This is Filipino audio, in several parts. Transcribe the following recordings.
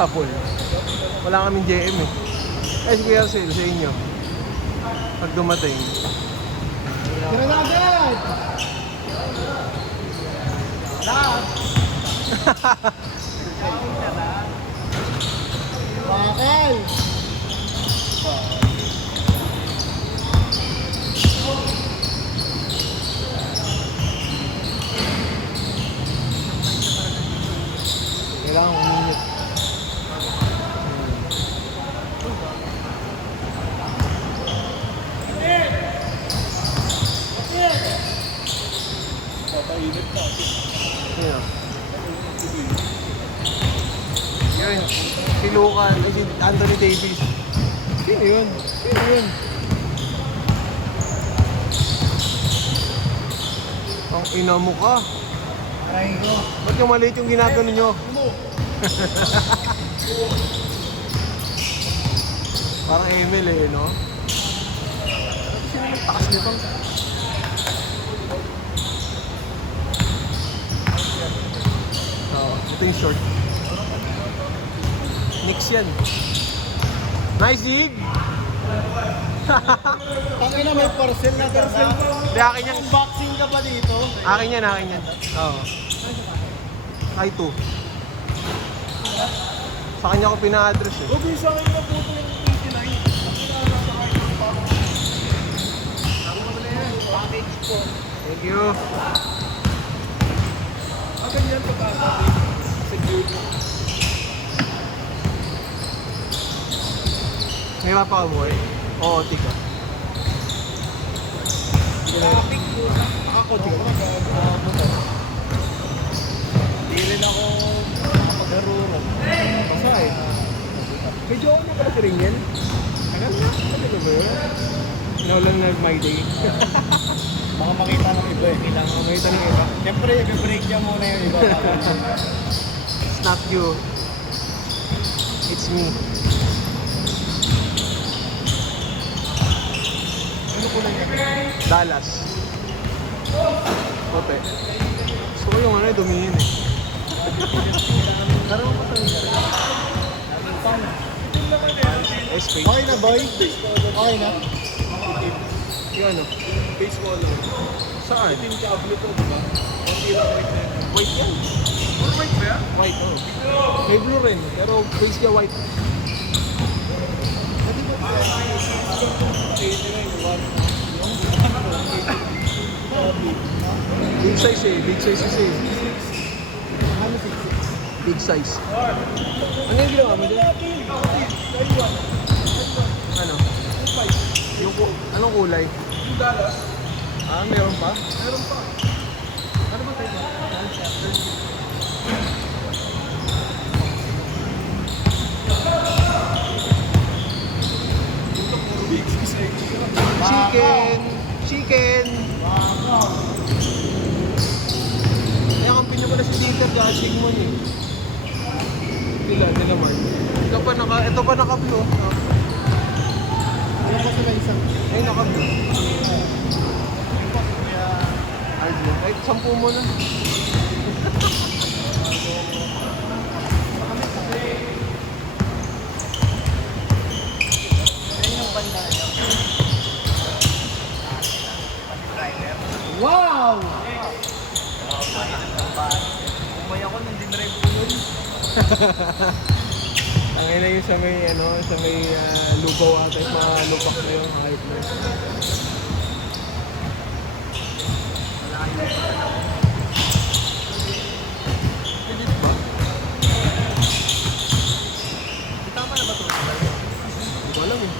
Apple. Wala kaming JM eh. SBR sale sa inyo. Pag dumating. Tira na agad! Lahat! Bakal! Kailangan uminit. Papainit na. Yeah. Yan. Si Lucan, si Anthony Davis. Sino yun? Sino yun? Ang ina mo ka. Aray ko. Ba't yung maliit yung ginagano nyo? Parang Emil eh, no? Takas nito. Ito yung short. Knicks yan. Nice dig! Tangin na may parcel na parcel pa. Hindi, akin yan. Unboxing ka pa dito. Akin yan, akin yan. Oo. Ay, 2. Sa kanya ko pina-address eh. Huwag yung sa akin na puto yung 89. Package po. Thank you. Ganyan pa tatapin. Security. May mapa ka boy? Oo, tika. Traffic po. Ako, di ko nag-motor. Di rin ako makapag-aruran. Basta eh. Medyo ako na pala si Ringel. Tagal na. Tagal ba yun? Naulang na my day. Baka makita ng iba eh. Kailangan ko makita ng iba. Siyempre, i-break niya muna yung iba. It's not you. It's me. Ano ko lang yan? Dallas. Ote. Gusto ko yung ano, dumihin eh. Karoon ko sa nila. Space. Okay na, boy? Okay na? Yung ano? Baseball lang. Saan? Team Cable to, di ba? Hindi lang white na yun. White yan. Puro white ba yan? White, oh. May blue rin, pero face niya white. Pwede ba? Big size eh, big size kasi. Ano 6? Big size. Ano yung ginawa mo dyan? Ano? Yung anong kulay? Yung Dallas? Ah, meron pa? Meron pa. Ano ba tayo? Chicken! Chicken! Kaya kampin na pala si Dieter dahil Sigmund eh. Nila Mark. Ito pa naka-blue. Ano pa sila isang? Ay, naka-blue. Ay, blue. Ay, 10 mo na. Wow! Umay ako nang dinrive ko yun. Ang ina yung sa may, sa may lugaw ata, yung mga lupak na yung hype na yun. Legit ba? Tama na ba ito? Hindi ko alam eh.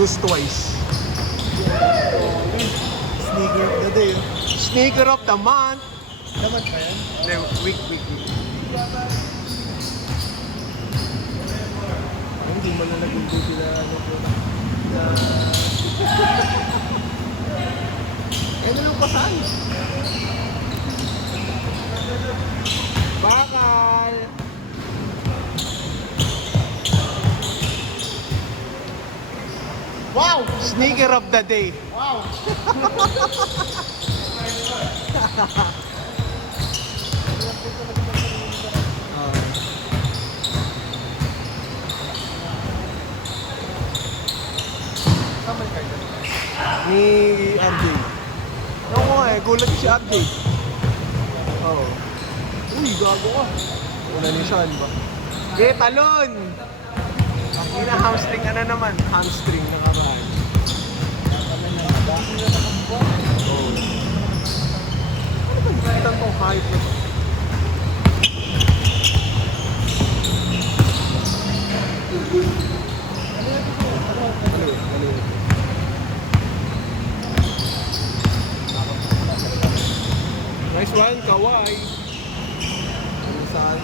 Use twice. Sneaker of the day. Sneaker of the month. Dapat ba yan? Hindi, week. Hindi mo na nag-go sila na ano yung pasan? Bakal! Sneaker of the day. Wow! Tama yung card. Ni RJ. Ewan ko nga eh, gulat si RJ. Oo. Uy, gago ka. Una ni Sean ba? Okay, talon! Ina hamstring ka na naman. Hamstring na karaan. Oo. Ano ba nakikita tong hype na to? Ano yun? Nice one, Kawhi. Saan?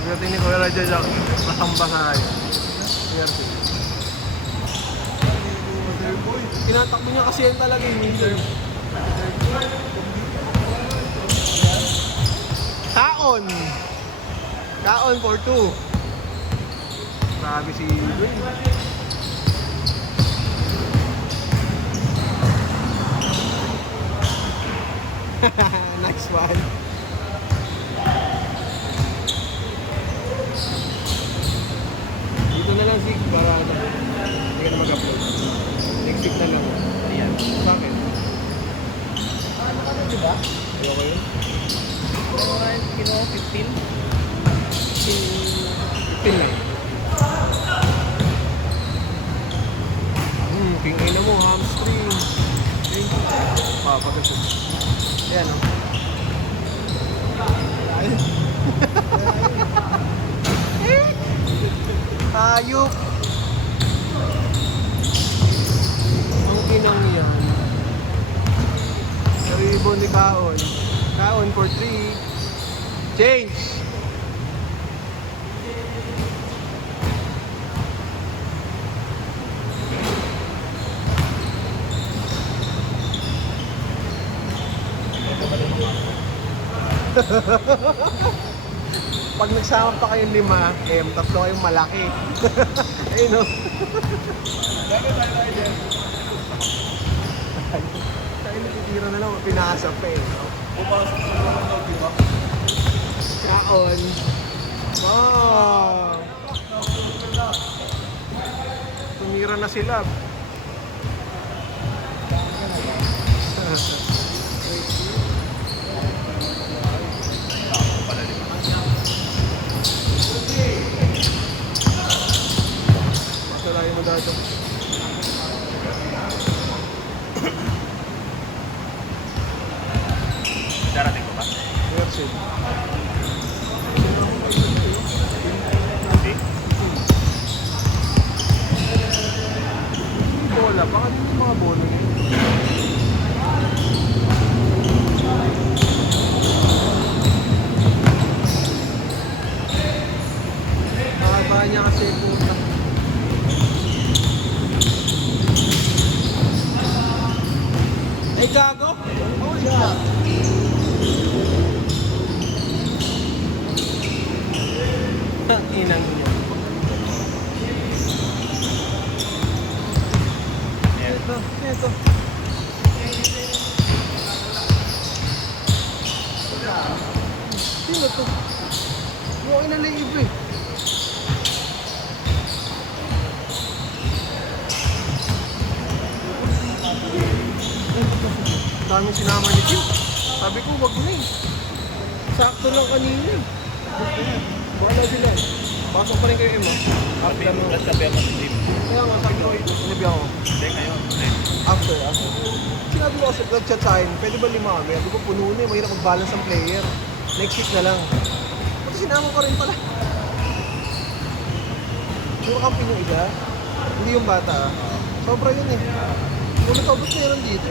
Pagdating ni Kuya Raja Jack, masamba sa akin. PRC. Tinatakbo niya kasi yan talaga yung Kaon! Kaon for 2. Grabe si Dwayne. Nice one. Dito na lang Zig para ano, hindi ka na mag-upload. Next week na lang. Ayan. Bakit? Ano ka na, di ba? Ayoko yun. Kino 15? 15 lang. King ina mo, hamstring. Pagkasya. Ayan o. Hayop. Ang kinang yan. Ribbon ni Kaon. Kaon for 3. Change. Pag nagsama pa kayong 5, tatlo kayong malaki. Ayun o. Kaya natitira na lang, pinakasap pa eh. Pumasok sa mga di ba? Kaon. Wow! Tumira na sila. Masalayin mo dito. Darating ko ba? Merci. Hindi. Bola, bakit yung mga bola niya? Nakaba niya kasi puta. Ay gago! Oh yeah! Inang niya. Ito, ito. Sino to? Buhay na libre. Daming sinama ni Kim. Sabi ko, wag na eh. Sakto lang kanina eh. Bahala sila. Pasok pa rin kayo, Emo. After mo. Sabi ako sa team. Kaya nga, sabi ko, sinabi ako. Hindi, ngayon. After. Sinabi ko kasi nag-chat sa akin, pwede ba 5 kami? Sabi ko, puno na eh, mahirap mag-balance ang player. Next week na lang. Kasi sinama ko rin pala. Puro camping yung isa. Hindi yung bata. Sobra yun eh. Ulit abot meron dito.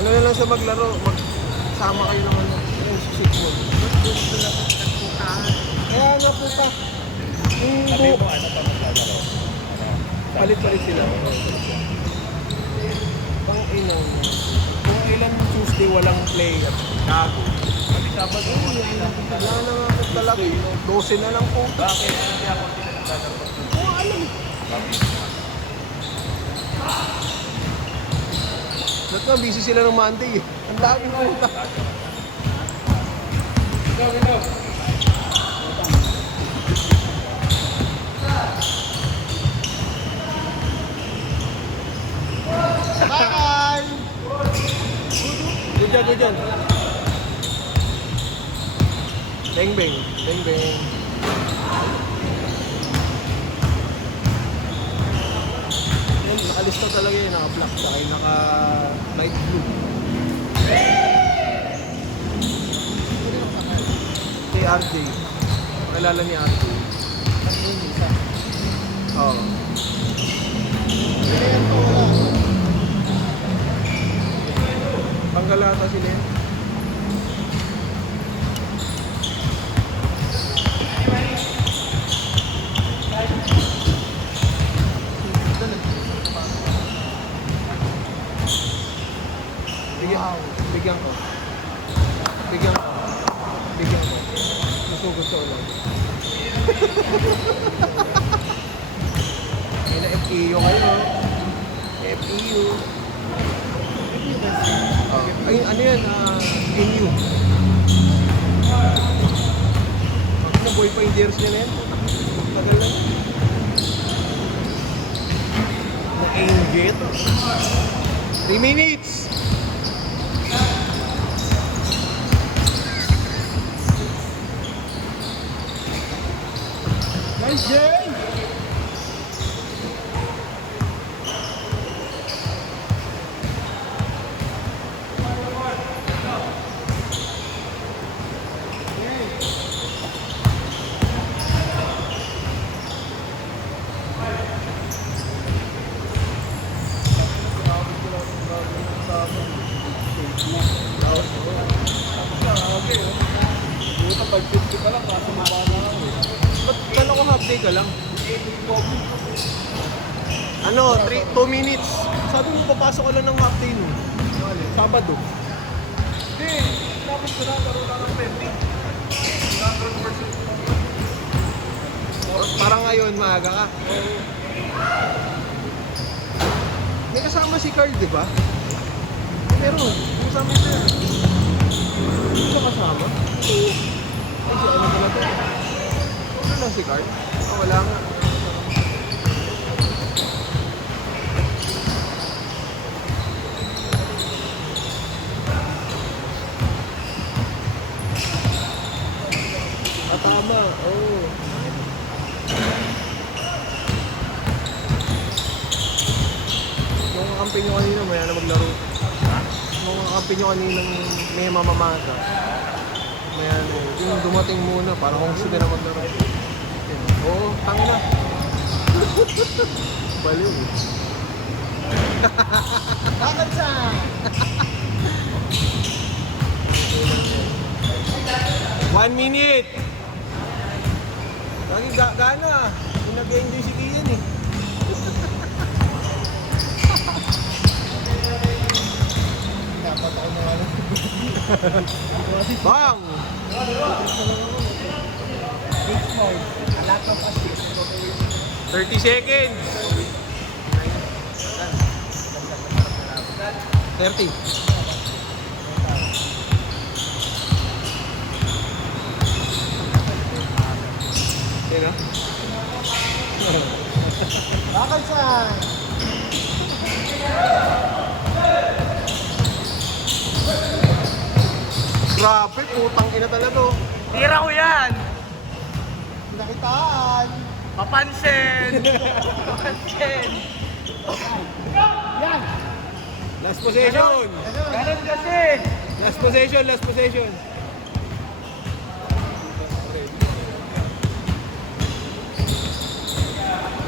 Ano na lang siya maglaro, magsama kayo ng ano, yung sisik mo. Kaya nga po pa. Sabi mo, ano pa maglalaro? Palit-palit sila. Pang ilang. Kung ilan Tuesday walang play at gago. Sabi Sabado, Wala na nga po talaga. 12 na lang po. bakit? Hindi ako naglalaro. Oo, alam. Ba't nga busy sila ng Monday eh. Ang daming puta. Ito. Bye! Good dyan. Beng beng. Beng beng. Yan, nakalista talaga yun. Naka-black. Saka yung naka-light blue. Si RJ. Kilala ni RJ. Oo. Panggalata sila yun. Bigyan ko. Gusto lang. May na FEU kayo. FEU. Ay, ano yan? NU. Bakit na boy pa yung jersey niya na yan? Tagal lang. Na-engage. 3 minutes! Nice, Jay! Buta 550 pa lang, kaso mababa na ako eh. Ba't kala ko half day ka lang? Ano, 2 minutes. Sabi mo papasok ka lang ng half day nun. Sabado. Hindi, tapos ko na, laro lang ng 20. 100%. Parang ngayon, maaga ka. May kasama si Carl, di ba? Meron. May kasama siya. Hindi ka kasama? Ay, si ano pala to? Ano lang si Carl? Ah, wala nga. Tama. Oh. Yung kakampi nyo kanina, maya na maglaro. Yung kakampi nyo kanina may mamamata. Maya na yung dumating muna, para kung sila na maglaro. Oo, tanga na. Baliw eh. Bakit sa? 1 minute! Lagi gana. Kung nag-enjoy si Kian eh. Dapat ako na lang. Bang! 6 a lot of assists. 30 seconds! 30. Yan ah. Bakit sa? Grabe, putang ina talaga oh. Tira ko yan! Pinakitaan. Papansin! Papansin! Yan! Last possession! Ganun kasi! Last possession!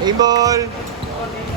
Aim ball!